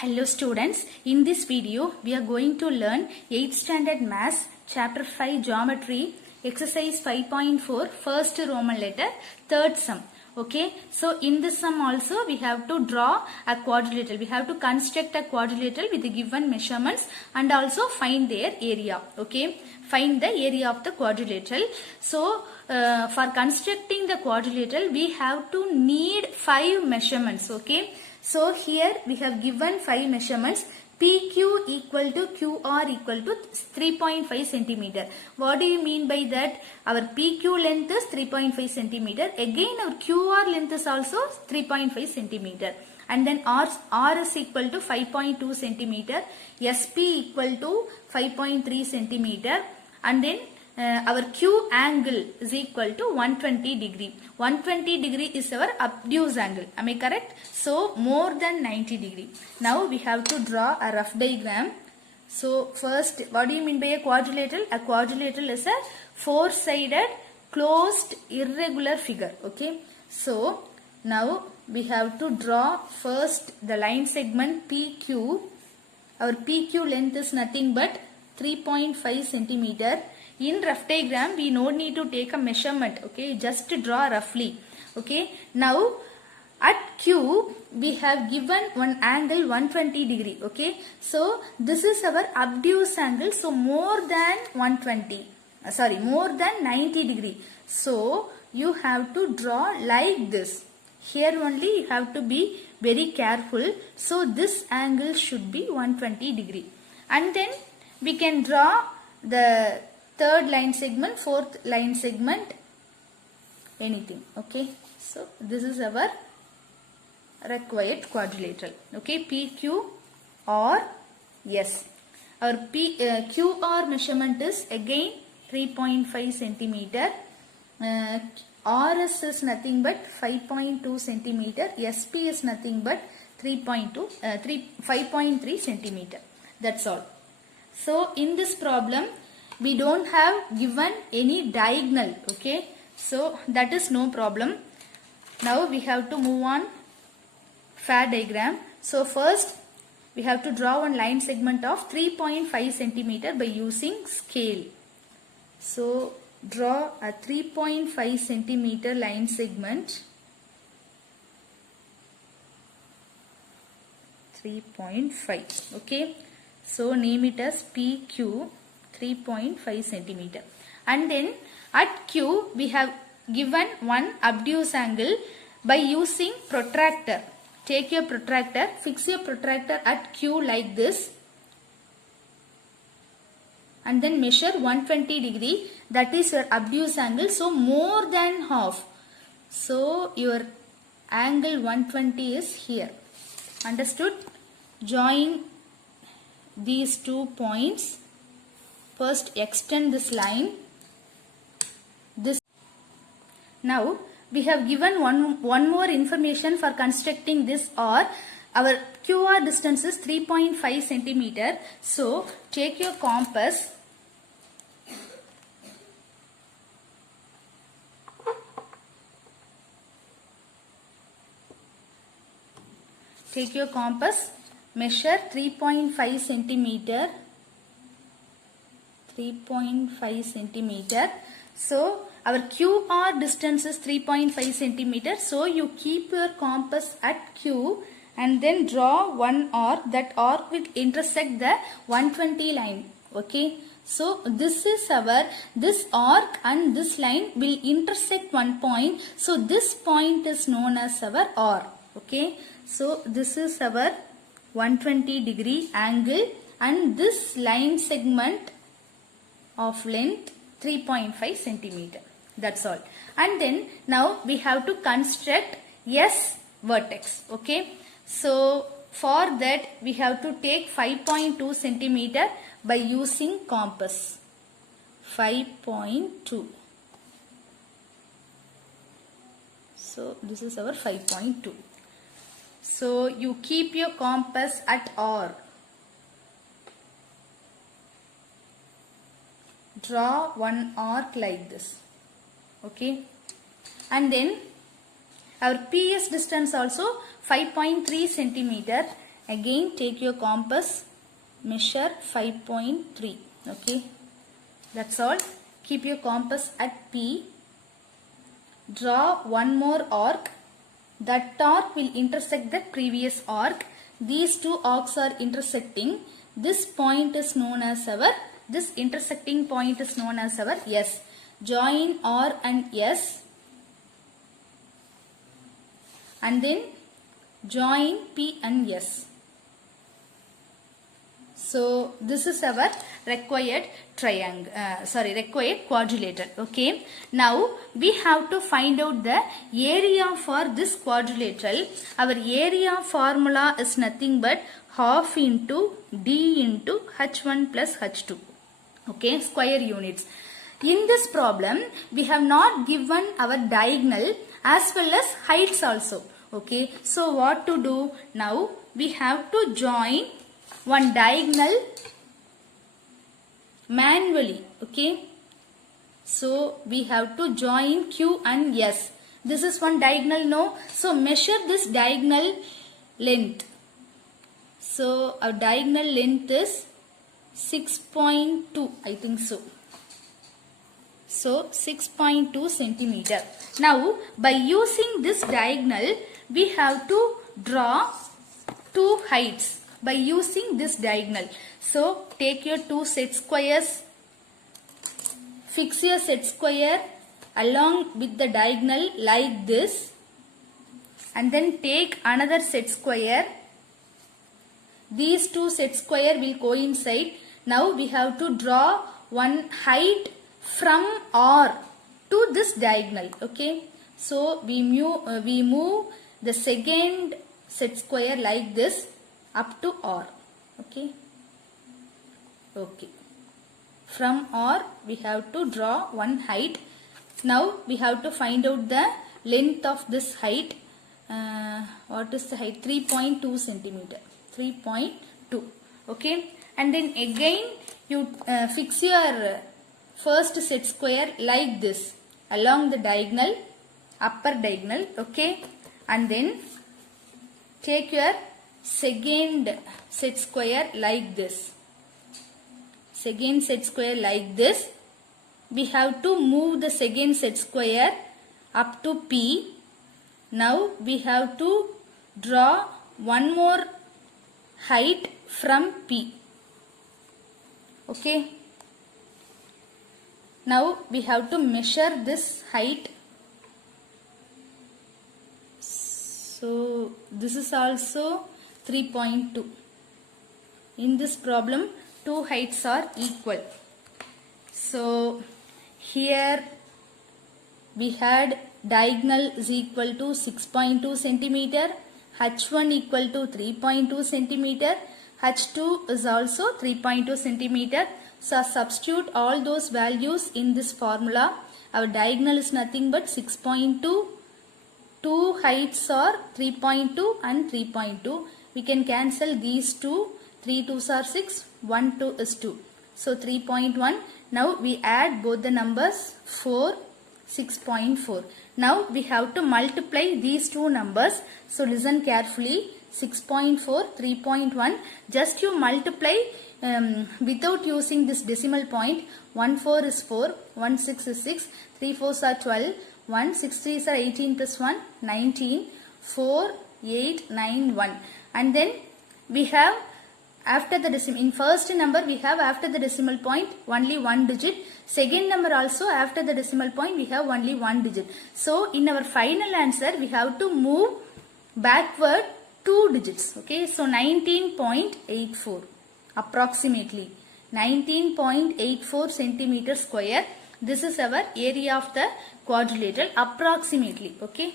Hello students, in this video we are going to learn 8th standard maths chapter 5 geometry exercise 5.4 first Roman letter third sum. Okay, so in this sum also we have to draw a quadrilateral. We have to construct a quadrilateral with the given measurements and also find their area. Okay, find the area of the quadrilateral. So for constructing the quadrilateral we have to need 5 measurements. Okay, so here we have given 5 measurements. PQ equal to QR equal to 3.5 centimeter. What do you mean by that? Our PQ length is 3.5 centimeter. Again our QR length is also 3.5 centimeter. And then R is equal to 5.2 centimeter. SP equal to 5.3 centimeter. And then our Q angle is equal to 120 degree. 120 degree is our obtuse angle. Am I correct? So more than 90 degree. Now we have to draw a rough diagram. So first, what do you mean by a quadrilateral? A quadrilateral is a four-sided closed irregular figure. Okay. So now we have to draw first the line segment PQ. Our PQ length is nothing but 3.5 centimeter. In rough diagram, we no need to take a measurement. Okay, just draw roughly. Okay, now at Q, we have given one angle 120 degree. Okay, so this is our obtuse angle. So more than 120. More than 90 degree. So you have to draw like this. Here only you have to be very careful. So this angle should be 120 degree. And then we can draw the third line segment, fourth line segment, anything. Okay, so this is our required quadrilateral. Okay, PQ or S. Our QR measurement is again 3.5 centimeter. RS is nothing but 5.2 centimeter. SP is nothing but 5.3 centimeter. That's all. So in this problem, we don't have given any diagonal. Okay, so that is no problem. Now we have to move on fair diagram. So first we have to draw one line segment of 3.5 centimeter by using scale. So draw a 3.5 centimeter line segment. 3.5. Okay, so name it as PQ. 3.5 centimeter. And then at Q we have given one obtuse angle by using protractor. Take your protractor, fix your protractor at Q like this, and then measure 120 degree. That is your obtuse angle. So more than half. So your angle 120 is here. Understood? Join these 2 points. First extend this line. Now we have given one more information for constructing this R. Our QR distance is 3.5 centimeter. So take your compass. Take your compass. Measure 3.5 centimeter. 3.5 centimeter. So our QR distance is 3.5 centimeter. So you keep your compass at Q and then draw one arc. That arc will intersect the 120 line. Okay. So this arc and this line will intersect one point. So this point is known as our R. Okay. So this is our 120 degree angle and this line segment of length 3.5 centimeter. That's all. And then now we have to construct S vertex. Okay. So for that we have to take 5.2 centimeter by using compass. 5.2. So this is our 5.2. So you keep your compass at R. Draw one arc like this. Okay, and then our PS distance also 5.3 centimeter. Again take your compass, measure 5.3. Okay, that's all. Keep your compass at P. Draw one more arc. That arc will intersect the previous arc. These two arcs are intersecting. This point is known as this intersecting point is known as our S. Join R and S, and then join P and S. So this is our required required quadrilateral. Okay. Now we have to find out the area for this quadrilateral. Our area formula is nothing but half into D into H1 plus H2. Okay, square units. In this problem, we have not given our diagonal as well as heights also. Okay, so what to do? Now we have to join one diagonal manually. Okay, so we have to join Q and S. This is one diagonal, no? So measure this diagonal length. So our diagonal length is 6.2, I think so. So 6.2 centimeter. Now by using this diagonal, we have to draw two heights by using this diagonal. So take your two set squares, fix your set square along with the diagonal like this, and then take another set square. These two set square will coincide. Now we have to draw one height from R to this diagonal. Okay, so we move the second set square like this up to R. Okay, from R we have to draw one height. Now we have to find out the length of this height. What is the height? 3.2 centimeter. 3.2. Okay, and then again you fix your first set square like this along the diagonal, upper diagonal. Okay, and then take your second set square like this. Second set square like this. We have to move the second set square up to P. Now we have to draw one more height from P. Okay. Now we have to measure this height. So this is also 3.2. In this problem, two heights are equal. So here we had diagonal is equal to 6.2 centimeter, H1 equal to 3.2 centimeter, H2 is also 3.2 centimeter. So substitute all those values in this formula. Our diagonal is nothing but 6.2. Two heights are 3.2 and 3.2. We can cancel these two. 3 2s are 6, 1 2 is 2. So 3.1. Now we add both the numbers 4, 6.4. Now we have to multiply these two numbers. So listen carefully. 6.4, 3.1. Just you multiply without using this decimal point. 1 4 is 4, 1 6 is 6, 3 4s are 12, 1 6 3s are 18 plus 1, 19, 4, 8, 9, 1. And then we have after the decimal, in first number we have after the decimal point only one digit. Second number also after the decimal point we have only one digit. So in our final answer we have to move backward 2 digits. Okay, so 19.84 approximately 19.84 centimeter square. This is our area of the quadrilateral approximately. Okay.